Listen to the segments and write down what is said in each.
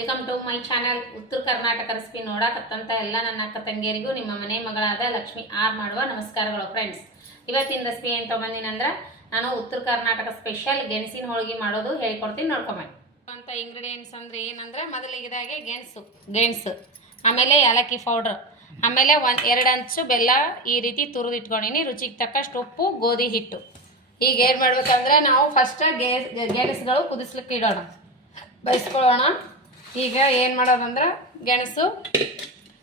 Welcome to my channel. ಉತ್ತರ Karnataka recipe ನೋಡಕತ್ತಂತ ಎಲ್ಲ ನನ್ನ ಅಕ್ಕ ತಂಗಿಯರಿಗೂ ನಿಮ್ಮ ಮನೆ ಮಗಳಾದ ಲಕ್ಷ್ಮಿ ಆರ್ ಮಾಡುವ ನಮಸ್ಕಾರಗಳು ಫ್ರೆಂಡ್ಸ್. ಇವತ್ತಿನ ರೆಸಿಪಿ ಏನು ತೊಗೊಂಡಿನಂದ್ರೆ ನಾನು ಉತ್ತರ ಕರ್ನಾಟಕ ಸ್ಪೆಷಲ್ ಗೆಣಸಿನ ಹೋಳಿಗೆ ಮಾಡೋದು ಹೇಳಿಕೊಡ್ತೀನಿ, ನೋಡ್ಕೊಂಬನ್ನಿ. ಅಂತ ಇಂಗ್ರೀಡಿಯೆಂಟ್ಸ್ ಅಂದ್ರೆ ಏನಂದ್ರೆ ಮೊದಲಿಗೆದಾಗೆ ಗೆಣಸು, ಆಮೇಲೆ ಏಲಕ್ಕಿ ಪೌಡ್ರ್, ಆಮೇಲೆ 2 ಅಂಚು ಬೆಲ್ಲ ಈ ರೀತಿ ತುರಿದು ಇಟ್ಕೊಂಡಿನಿ, ರುಚಿಗೆ ತಕ್ಕಷ್ಟು ಉಪ್ಪು, ಗೋಧಿ ಹಿಟ್ಟು. ಈಗ ಏನು ಮಾಡ್ಬೇಕಂದ್ರೆ ನಾವು ಫಸ್ಟ್ ಗೆಣಸುಗಳು ಕುದಿಸ್ಲಿಕ್ಕೆ ಇಡೋಣ, ಬಯಸ್ಕೊಳ್ಳೋಣ. ಈಗ ಏನು ಮಾಡೋದಂದ್ರೆ ಗೆಣಸು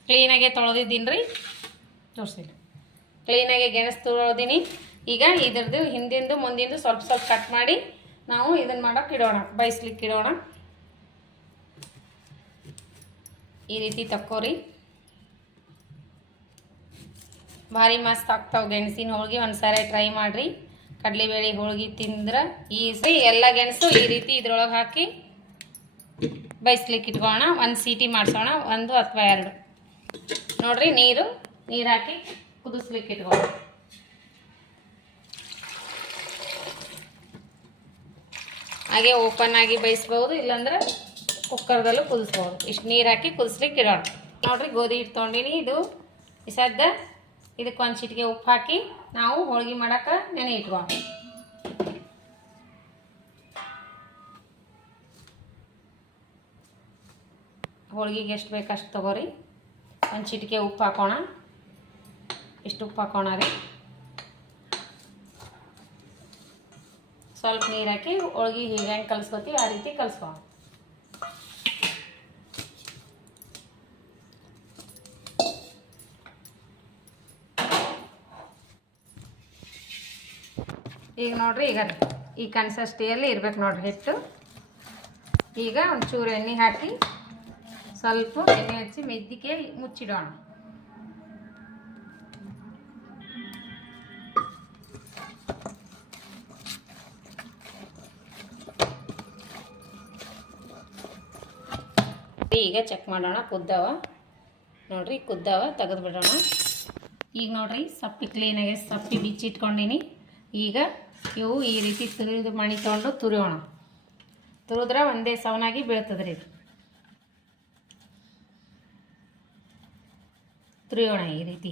ಕ್ಲೀನಾಗೆ ತೊಳೆದಿದ್ದೀನಿ ರೀ, ತೋರಿಸಿಲ್ಲ, ಕ್ಲೀನಾಗಿ ಗೆಣಸು ತೊಳೆದೀನಿ. ಈಗ ಇದ್ರದ್ದು ಹಿಂದಿಂದು ಮುಂದಿಂದು ಸ್ವಲ್ಪ ಸ್ವಲ್ಪ ಕಟ್ ಮಾಡಿ ನಾವು ಇದನ್ನು ಮಾಡೋಕೆ ಇಡೋಣ, ಬಯಸ್ಲಿಕ್ಕೆ ಇಡೋಣ. ಈ ರೀತಿ ತಕ್ಕೋರಿ, ಭಾರಿ ಮಸ್ತ್ ಆಗ್ತಾವೆ ಗೆಣಸಿನ ಹೋಳಿಗೆ. ಒಂದ್ಸಾರಿ ಟ್ರೈ ಮಾಡಿರಿ. ಕಡಲೆಬೇಳೆ ಹೋಳಿಗೆ ತಿಂದ್ರೆ ಈಸಿ. ಎಲ್ಲ ಗೆಣಸು ಈ ರೀತಿ ಇದ್ರೊಳಗೆ ಹಾಕಿ ಬಯಸ್ಲಿಕ್ಕೆ ಇಟ್ಕೊಳ್ಳೋಣ. 1 ಸೀಟಿ ಮಾಡಿಸೋಣ, 1 ಅಥವಾ 2 ನೋಡ್ರಿ. ನೀರು ಹಾಕಿ ಕುದಿಸ್ಲಿಕ್ಕೆ ಇಟ್ಕೊಳ್ಳೋಣ. ಹಾಗೆ ಓಪನ್ ಆಗಿ ಬಯಸ್ಬೋದು, ಇಲ್ಲಾಂದ್ರೆ ಕುಕ್ಕರ್ದಲ್ಲೂ ಕುದಿಸ್ಬೋದು. ಇಷ್ಟು ನೀರು ಹಾಕಿ ಕುದಿಸ್ಲಿಕ್ಕೆ ಇಡೋಣ. ನೋಡ್ರಿ, ಗೋಧಿ ಹಿಟ್ಟು ತೊಗೊಂಡಿನಿ. ಇದು ಸದ್ದ ಇದಕ್ಕೆ 1 ಚಿಟಿಕೆ ಉಪ್ಪು ಹಾಕಿ ನಾವು ಹೋಳಿಗೆ ಮಾಡೋಕೆ ನೆನೆ ಇಟ್ಕೊಳ್ಳೋಣ. ಹೋಳಿಗೆಗೆ ಎಷ್ಟು ಬೇಕು ಅಷ್ಟು ತೊಗೋರಿ. 1 ಚಿಟಿಕೆ ಉಪ್ಪು ಹಾಕೋಣ. ಇಷ್ಟು ಉಪ್ಪು ಹಾಕೋಣ ರೀ. ಸ್ವಲ್ಪ ನೀರು ಹಾಕಿ ಹೋಳಿಗೆ ಹೀಗೆ ಹೆಂಗೆ ಕಲಿಸ್ಕೊತೀವಿ ಆ ರೀತಿ ಕಲಿಸ್ಕೊಳ್ಳೋಣ. ಈಗ ನೋಡ್ರಿ, ಈಗ ಈ ಕನ್ಸಿಸ್ಟೆನ್ಸಿಯಲ್ಲಿ ಇರ್ಬೇಕು ನೋಡ್ರಿ ಹಿಟ್ಟು. ಈಗ ಒಂಚೂರು ಎಣ್ಣೆ ಹಾಕಿ ಸ್ವಲ್ಪ ಎಣ್ಣೆ ಹಚ್ಚಿ ಮೆದ್ದಿಗೆ ಮುಚ್ಚಿಡೋಣ. ಈಗ ಚೆಕ್ ಮಾಡೋಣ, ಕುದ್ದಾವ ನೋಡ್ರಿ, ಕುದ್ದಾವ, ತೆಗೆದು ಬಿಡೋಣ. ಈಗ ನೋಡ್ರಿ, ಸಪ್ಪಿ ಕ್ಲೀನಾಗಿ ಸಪ್ಪಿ ಬಿಚ್ಚಿಟ್ಕೊಂಡಿನಿ. ಈಗ ಇವು ಈ ರೀತಿ ತುರಿದು ಮಣಿ ತೊಗೊಂಡು ತುರಿಯೋಣ. ತುರಿದ್ರೆ ಒಂದೇ ಸವನಾಗಿ ಬೀಳ್ತದ್ರಿ. ಇದು ತುರಿಯೋಣ ಈ ರೀತಿ.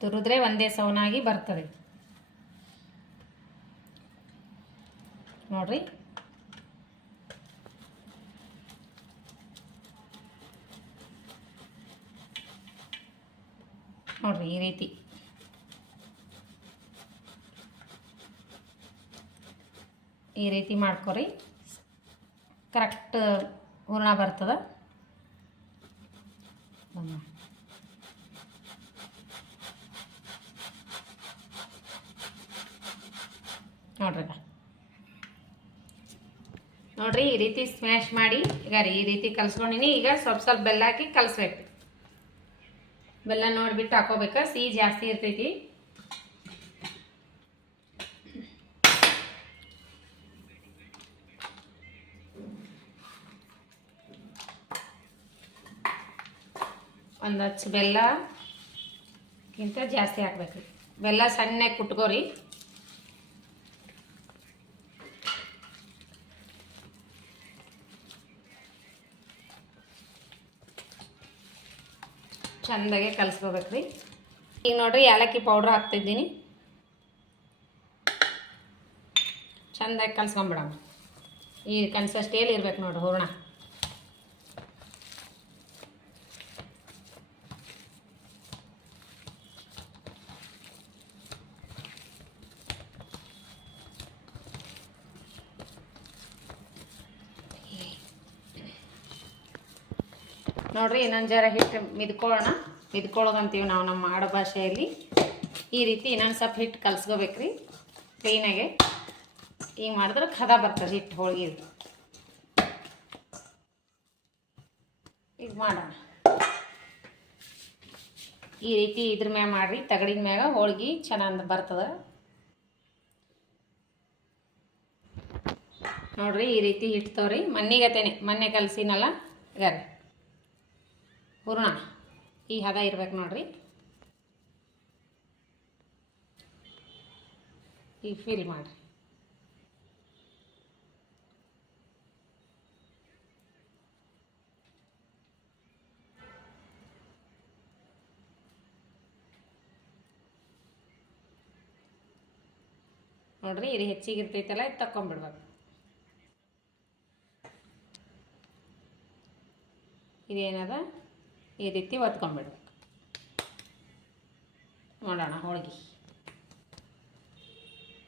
ತುರಿದ್ರೆ ಒಂದೇ ಸವನಾಗಿ ಬರ್ತದೆ ನೋಡ್ರಿ. ನೋಡ್ರಿ, ಈ ರೀತಿ ಮಾಡ್ಕೊರಿ. ಕರೆಕ್ಟ್ ಹೂರ್ಣ ಬರ್ತದ. ನೋಡ್ರಿ ಈ ರೀತಿ ಸ್ಮ್ಯಾಶ್ ಮಾಡಿ ಈಗ ಈ ರೀತಿ ಕಲ್ಸ್ಕೊಂಡಿನಿ. ಈಗ ಸ್ವಲ್ಪ ಬೆಲ್ಲ ಹಾಕಿ ಕಲಿಸ್ಬೇಕು. ಬೆಲ್ಲ ನೋಡಿಬಿಟ್ಟು ಹಾಕೋಬೇಕಾ, ಸಿಹಿ ಜಾಸ್ತಿ ಇರ್ತೈತಿ. ಒಂದು ಹಚ್ಚು ಬೆಲ್ಲಕ್ಕಿಂತ ಜಾಸ್ತಿ ಹಾಕ್ಬೇಕು. ಬೆಲ್ಲ ಸಣ್ಣಗೆ ಕುಟ್ಕೋರಿ. ಚೆಂದಾಗೆ ಕಲಿಸ್ಕೋಬೇಕ್ರಿ. ಈಗ ನೋಡ್ರಿ, ಏಲಕ್ಕಿ ಪೌಡ್ರ್ ಹಾಕ್ತಿದ್ದೀನಿ. ಚೆಂದಾಗಿ ಕಲಿಸ್ಕೊಂಬಿಡೋಣ. ಈ ಕನ್ಸಿಸ್ಟೆನ್ಸಿಯಲ್ಲಿ ಇರ್ಬೇಕು ನೋಡ್ರಿ ಹೂರ್ಣ. ನೋಡ್ರಿ, ಇನ್ನೊಂದು ಜರ ಹಿಟ್ಟು ಮಿದ್ಕೊಳ್ಳೋದಂತೀವಿ ನಾವು ನಮ್ಮ ಆಡು ಭಾಷೆಯಲ್ಲಿ. ಈ ರೀತಿ ಇನ್ನೊಂದು ಸ್ವಲ್ಪ ಹಿಟ್ಟು ಕಲಿಸ್ಕೋಬೇಕ್ರಿ ಕ್ಲೀನಾಗೆ. ಈಗ ಮಾಡಿದ್ರೆ ಖದ ಬರ್ತದೆ ಹಿಟ್ಟು ಹೋಳಿಗೆ. ಈಗ ಮಾಡೋಣ. ಈ ರೀತಿ ಇದ್ರ ಮ್ಯಾಗ ಮಾಡ್ರಿ, ತಗಡಿನ ಮ್ಯಾಗ ಹೋಳಿಗೆ ಚೆನ್ನಾಗಿ ಬರ್ತದೆ ನೋಡ್ರಿ. ಈ ರೀತಿ ಹಿಟ್ಟು ತೋರಿ, ಮೊನ್ನೆ ಕಲಸಿನಲ್ಲ ಈಗ ಹೂರ್ಣ ಈ ಹದ ಇರ್ಬೇಕು ನೋಡ್ರಿ. ಈಗ ಫಿಲ್ ಮಾಡಿರಿ. ನೋಡ್ರಿ ಇದು ಹೆಚ್ಚಿಗೆ ಇರ್ತೈತಲ್ಲ, ಇದು ತಕ್ಕೊಂಬಿಡ್ಬೇಕು. ಇದೇನದ ಈ ರೀತಿ ಒತ್ಕೊಂಡ್ಬಿಡ್ಬೇಕು. ನೋಡೋಣ ಹೋಳ್ಗೆ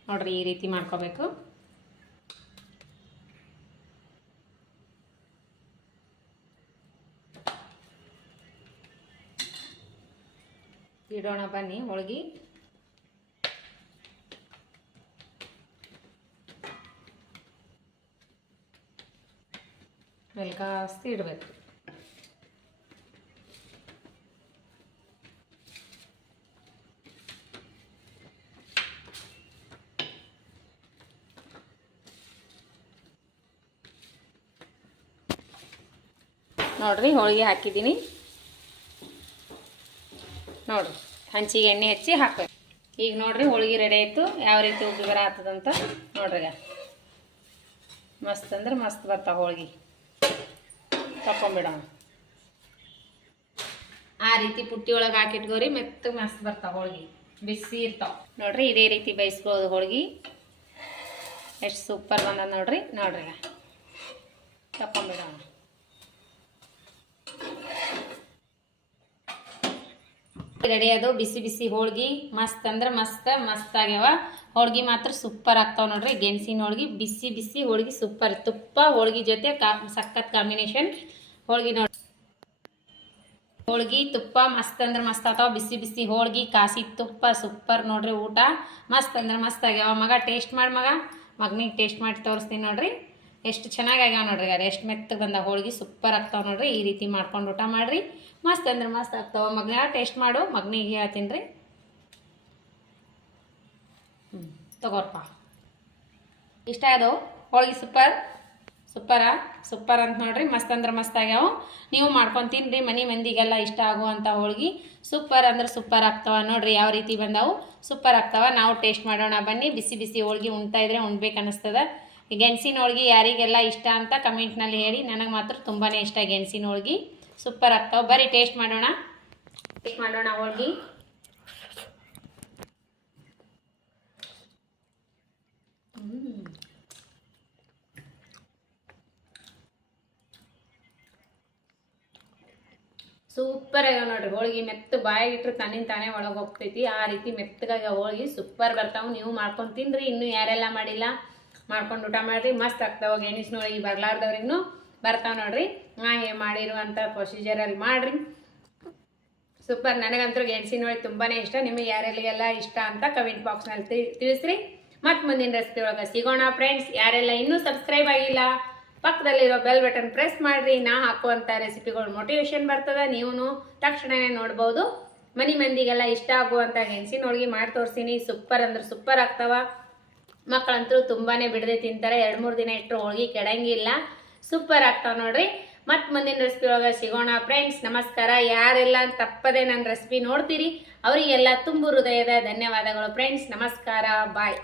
ನೋಡ್ರಿ ಈ ರೀತಿ ಮಾಡ್ಕೋಬೇಕು. ಇಡೋಣ ಬನ್ನಿ ಹೋಳ್ಗೆ. ಜಾಸ್ತಿ ಇಡಬೇಕು. ನೋಡ್ರಿ ಹೋಳಿಗೆ ಹಾಕಿದ್ದೀನಿ. ನೋಡ್ರಿ ಹಂಚಿಗೆ ಎಣ್ಣೆ ಹಚ್ಚಿ ಹಾಕಬೇಕು. ಈಗ ನೋಡ್ರಿ ಹೋಳಿಗೆ ರೆಡಿ ಆಯಿತು. ಯಾವ ರೀತಿ ಉಬ್ಬಿ ಬರ ಆಗ್ತದಂತ ನೋಡ್ರಿ. ಮಸ್ತ್ ಅಂದ್ರೆ ಮಸ್ತ್ ಬರ್ತಾವ ಹೋಳಿಗೆ. ತಕೊಂಬಿಡೋಣ. ಆ ರೀತಿ ಪುಟ್ಟಿ ಒಳಗೆ ಹಾಕಿಟ್ಕೋರಿ, ಮೆತ್ತಗೆ ಮಸ್ತ್ ಬರ್ತಾವ ಹೋಳಿಗೆ, ಬಿಸಿ ಇರ್ತಾವ. ನೋಡ್ರಿ ಇದೇ ರೀತಿ ಬೇಯಿಸ್ಬೋದು ಹೋಳಿಗೆ. ಎಷ್ಟು ಸೂಪರ್ ಬಂದ ನೋಡ್ರಿ. ನೋಡ್ರಿ ತಕೊಂಬಿಡೋಣ. ರೆಡಿ ಅದು ಬಿಸಿ ಬಿಸಿ ಹೋಳ್ಗಿ. ಮಸ್ತ್ ಅಂದ್ರೆ ಮಸ್ತ್ ಆಗ್ಯಾವ ಹೋಳ್ಗಿ. ಮಾತ್ರ ಸೂಪರ್ ಆಗ್ತಾವ ನೋಡ್ರಿ. ಗೆಣಸಿನ ಹೋಳ್ಗಿ, ಬಿಸಿ ಬಿಸಿ ಹೋಳ್ಗಿ ಸೂಪರ್. ತುಪ್ಪ ಹೋಳ್ಗಿ ಜೊತೆ ಸಖತ್ ಕಾಂಬಿನೇಷನ್ ಹೋಳ್ಗಿ ನೋಡಿ. ಹೋಳ್ಗಿ ತುಪ್ಪ ಮಸ್ತ್ ಅಂದ್ರೆ ಮಸ್ತ್ ಆಗ್ತಾವ. ಬಿಸಿ ಬಿಸಿ ಹೋಳ್ಗಿ, ಕಾಸಿ ತುಪ್ಪ ಸೂಪರ್ ನೋಡ್ರಿ. ಊಟ ಮಸ್ತ್ ಅಂದ್ರೆ ಮಸ್ತ್ ಆಗ್ಯಾವ. ಮಗ ಟೇಸ್ಟ್ ಮಾಡಿ ಮಗನಿಗೆ ಟೇಸ್ಟ್ ಮಾಡಿ ತೋರಿಸ್ತೀನಿ ನೋಡ್ರಿ. ಎಷ್ಟು ಚೆನ್ನಾಗಿ ಆಗ್ಯಾವ ನೋಡ್ರಿ. ಅದು ಎಷ್ಟು ಮೆತ್ತಗೆ ಬಂದ ಹೋಳ್ಗಿ ಸೂಪರ್ ಆಗ್ತಾವ ನೋಡ್ರಿ. ಈ ರೀತಿ ಮಾಡ್ಕೊಂಡು ಊಟ ಮಾಡಿರಿ, ಮಸ್ತ್ ಅಂದ್ರೆ ಮಸ್ತ್ ಆಗ್ತಾವ. ಮಗನ ಟೇಸ್ಟ್ ಮಾಡು, ಮಗನಿಗೆ ಹೇಳ್ತೀನಿ ರೀ. ತಗೋರಪ್ಪ. ಇಷ್ಟ ಆದವು ಹೋಳ್ಗಿ ಸೂಪರ್ ಅಂತ ನೋಡ್ರಿ. ಮಸ್ತ್ ಅಂದ್ರೆ ಮಸ್ತ್ ಆಗ್ಯಾವ. ನೀವು ಮಾಡ್ಕೊಂಡು ತಿನ್ನಿರಿ. ಮನೆ ಮಂದಿಗೆಲ್ಲ ಇಷ್ಟ ಆಗುವಂಥ ಹೋಳ್ಗಿ ಸೂಪರ್ ಅಂದ್ರೆ ಸೂಪರ್ ಆಗ್ತಾವ ನೋಡ್ರಿ. ಯಾವ ರೀತಿ ಬಂದಾವು ಸೂಪರ್ ಆಗ್ತಾವ. ನಾವು ಟೇಸ್ಟ್ ಮಾಡೋಣ ಬನ್ನಿ. ಬಿಸಿ ಬಿಸಿ ಹೋಳ್ಗಿ ಉಣ್ತಾ ಇದ್ರೆ ಉಣ್ಬೇಕು ಅನ್ನಿಸ್ತದ. ಗೆಣಸಿನ ಹೋಳ್ಗಿ ಯಾರಿಗೆಲ್ಲ ಇಷ್ಟ ಅಂತ ಕಮೆಂಟ್ನಲ್ಲಿ ಹೇಳಿ. ನನಗೆ ಮಾತ್ರ ತುಂಬಾ ಇಷ್ಟ ಗೆಣಸಿನ ಹೋಳ್ಗಿ. ಸೂಪರ್ ಆಗ್ತಾವ. ಬರೀ ಟೇಸ್ಟ್ ಮಾಡೋಣ ಹೋಳ್ಗಿ. ಸೂಪರ್ ಆಗ್ಯಾವ ನೋಡ್ರಿ ಹೋಳ್ಗಿ. ಮೆತ್ತ ಬಾಯಿಗೆ ಇಟ್ಟರೆ ತನ್ನಿಂದ ತಾನೇ ಒಳಗೆ ಹೋಗ್ತೈತಿ. ಆ ರೀತಿ ಮೆತ್ತಗಾಗ್ಯಾವ ಹೋಳ್ಗಿ ಸೂಪರ್ ಬರ್ತಾವೆ. ನೀವು ಮಾಡ್ಕೊಂಡು ತಿನ್ನಿರಿ. ಇನ್ನೂ ಯಾರೆಲ್ಲ ಮಾಡಿಲ್ಲ ಮಾಡ್ಕೊಂಡು ಊಟ ಮಾಡಿರಿ, ಮಸ್ತ್ ಆಗ್ತಾವ. ಗೆಣಸಿನ ಹೋಳ್ಗಿ ಬರ್ಲಾರ್ದವ್ರಿಗೂ ಬರ್ತಾವೆ ನೋಡ್ರಿ. ಮಾಡಿರುವಂಥ ಪ್ರೊಸೀಜರಲ್ಲಿ ಮಾಡಿರಿ, ಸೂಪರ್. ನನಗಂತೂ ಗೆಣಸಿನ ಹೋಳ್ಗಿ ತುಂಬಾ ಇಷ್ಟ. ನಿಮಗೆ ಯಾರೆಲ್ಲ ಇಷ್ಟ ಅಂತ ಕಮೆಂಟ್ ಬಾಕ್ಸ್ನಲ್ಲಿ ತಿಳಿಸ್ರಿ. ಮತ್ತು ಮುಂದಿನ ರೆಸಿಪಿ ಒಳಗೆ ಸಿಗೋಣ ಫ್ರೆಂಡ್ಸ್. ಯಾರೆಲ್ಲ ಇನ್ನೂ ಸಬ್ಸ್ಕ್ರೈಬ್ ಆಗಿಲ್ಲ ಪಕ್ಕದಲ್ಲಿರೋ ಬೆಲ್ ಬಟನ್ ಪ್ರೆಸ್ ಮಾಡಿರಿ. ನಾ ಹಾಕುವಂಥ ರೆಸಿಪಿಗಳು ಮೋಟಿವೇಶನ್ ಬರ್ತದೆ, ನೀವು ತಕ್ಷಣವೇ ನೋಡ್ಬೋದು. ಮನೆ ಮಂದಿಗೆಲ್ಲ ಇಷ್ಟ ಆಗುವಂಥ ಗೆಣಸಿನ ಹೋಳ್ಗಿ ಮಾಡಿ ತೋರಿಸ್ತೀನಿ. ಸೂಪರ್ ಅಂದ್ರೆ ಸೂಪರ್ ಆಗ್ತಾವ. ಮಕ್ಕಳಂತೂ ತುಂಬಾ ಬಿಡದೆ ತಿಂತಾರೆ. 2-3 ದಿನ ಇಟ್ಟರು ಹೋಳ್ಗಿ ಕೆಡಂಗಿಲ್ಲ. ಸೂಪರ್ ಆಗ್ತಾವ ನೋಡ್ರಿ. ಮತ್ತು ಮುಂದಿನ ರೆಸಿಪಿ ಒಳಗೆ ಸಿಗೋಣ ಫ್ರೆಂಡ್ಸ್. ನಮಸ್ಕಾರ. ಯಾರೆಲ್ಲ ತಪ್ಪದೆ ನನ್ನ ರೆಸಿಪಿ ನೋಡ್ತೀರಿ ಅವರಿಗೆಲ್ಲ ತುಂಬು ಹೃದಯದ ಧನ್ಯವಾದಗಳು ಫ್ರೆಂಡ್ಸ್. ನಮಸ್ಕಾರ, ಬಾಯ್.